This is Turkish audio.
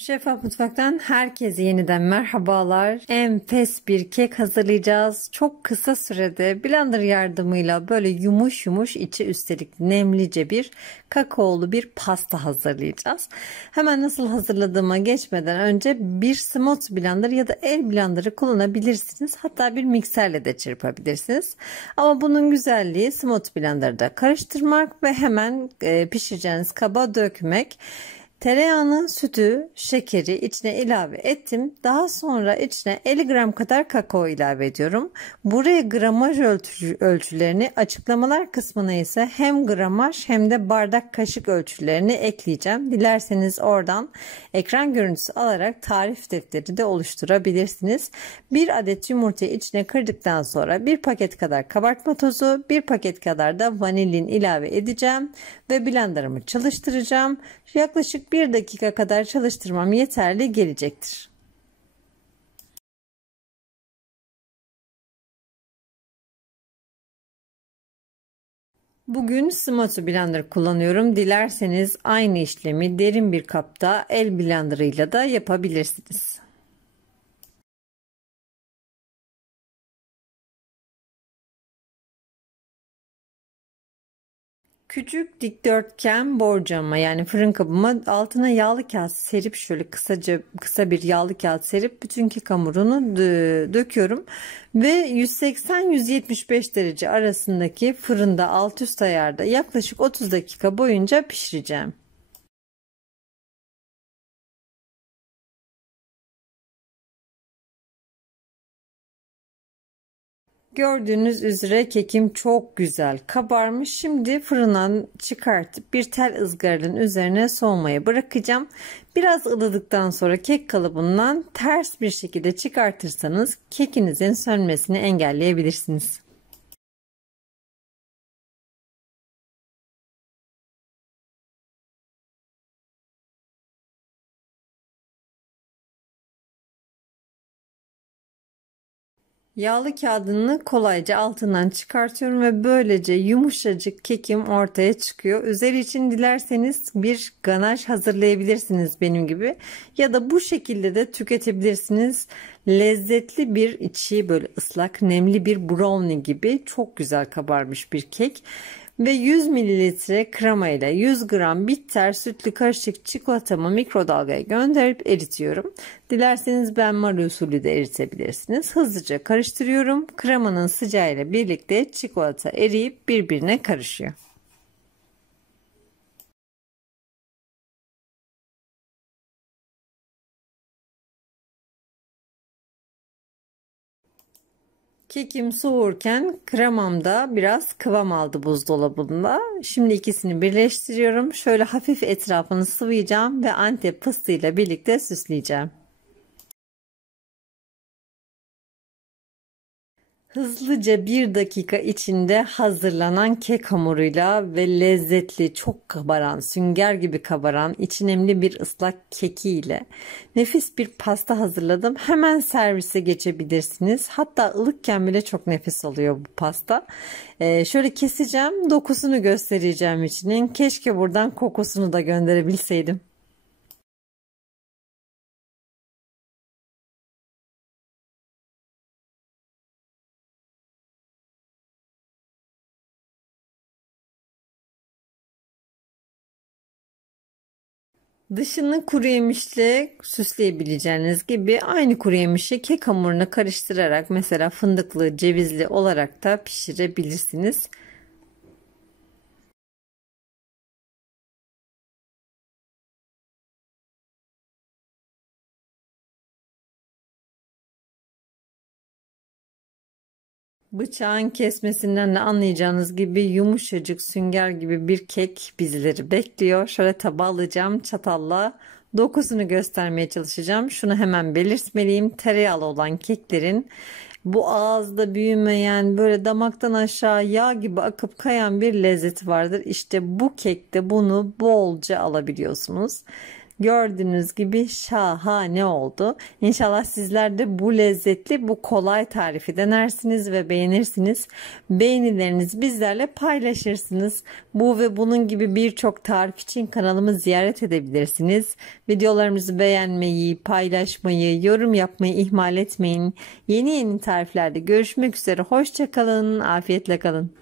Şeffaf Mutfak'tan herkese yeniden merhabalar. Enfes bir kek hazırlayacağız. Çok kısa sürede blender yardımıyla böyle yumuş yumuş içi üstelik nemlice bir kakaolu bir pasta hazırlayacağız. Hemen nasıl hazırladığıma geçmeden önce bir smooth blender ya da el blenderı kullanabilirsiniz. Hatta bir mikserle de çırpabilirsiniz. Ama bunun güzelliği smooth blenderda karıştırmak ve hemen pişireceğiniz kaba dökmek. Tereyağını, sütü, şekeri içine ilave ettim. Daha sonra içine 50 gram kadar kakao ilave ediyorum. Buraya gramaj ölçülerini açıklamalar kısmına ise hem gramaj hem de bardak kaşık ölçülerini ekleyeceğim. Dilerseniz oradan ekran görüntüsü alarak tarif defteri de oluşturabilirsiniz. Bir adet yumurtayı içine kırdıktan sonra bir paket kadar kabartma tozu, bir paket kadar da vanilin ilave edeceğim ve blenderımı çalıştıracağım. Yaklaşık 1 dakika kadar çalıştırmam yeterli gelecektir. Bugün smooth blender kullanıyorum. Dilerseniz aynı işlemi derin bir kapta el blenderıyla da yapabilirsiniz. Küçük dikdörtgen borcama yani fırın kabıma altına yağlı kağıt serip şöyle kısa bir yağlı kağıt serip bütün kek hamurunu döküyorum ve 180-175 derece arasındaki fırında alt üst ayarda yaklaşık 30 dakika boyunca pişireceğim. Gördüğünüz üzere kekim çok güzel kabarmış. Şimdi fırından çıkartıp bir tel ızgaranın üzerine soğumaya bırakacağım. Biraz ılıdıktan sonra kek kalıbından ters bir şekilde çıkartırsanız kekinizin sönmesini engelleyebilirsiniz. Yağlı kağıdını kolayca altından çıkartıyorum ve böylece yumuşacık kekim ortaya çıkıyor. Üzeri için dilerseniz bir ganaj hazırlayabilirsiniz benim gibi ya da bu şekilde de tüketebilirsiniz. Lezzetli bir içi böyle ıslak nemli bir brownie gibi çok güzel kabarmış bir kek. Ve 100 mililitre krema ile 100 gram bitter sütlü karışık çikolatamı mikrodalgaya gönderip eritiyorum. Dilerseniz benmari usulü de eritebilirsiniz. Hızlıca karıştırıyorum. Kremanın sıcağıyla birlikte çikolata eriyip birbirine karışıyor. Kekim soğurken kremam da biraz kıvam aldı buzdolabında. Şimdi ikisini birleştiriyorum. Şöyle hafif etrafını sıvayacağım ve Antep fıstığıyla birlikte süsleyeceğim. Hızlıca 1 dakika içinde hazırlanan kek hamuruyla ve lezzetli, çok kabaran, sünger gibi kabaran, içi nemli bir ıslak kekiyle nefis bir pasta hazırladım. Hemen servise geçebilirsiniz. Hatta ılıkken bile çok nefis oluyor bu pasta. Şöyle keseceğim, dokusunu göstereceğim içinin. Keşke buradan kokusunu da gönderebilseydim. Dışını kuru yemişle süsleyebileceğiniz gibi aynı kuru yemişi kek hamuruna karıştırarak mesela fındıklı, cevizli olarak da pişirebilirsiniz. Bıçağın kesmesinden de anlayacağınız gibi yumuşacık sünger gibi bir kek bizleri bekliyor. Şöyle tabağa alacağım çatalla dokusunu göstermeye çalışacağım. Şunu hemen belirtmeliyim. Tereyağlı olan keklerin bu ağızda büyümeyen böyle damaktan aşağı yağ gibi akıp kayan bir lezzeti vardır. İşte bu kekte bunu bolca alabiliyorsunuz. Gördüğünüz gibi şahane oldu. İnşallah sizler de bu lezzetli, bu kolay tarifi denersiniz ve beğenirsiniz. Beğenilerinizi bizlerle paylaşırsınız. Bu ve bunun gibi birçok tarif için kanalımı ziyaret edebilirsiniz. Videolarımızı beğenmeyi, paylaşmayı, yorum yapmayı ihmal etmeyin. Yeni tariflerde görüşmek üzere. Hoşça kalın, afiyetle kalın.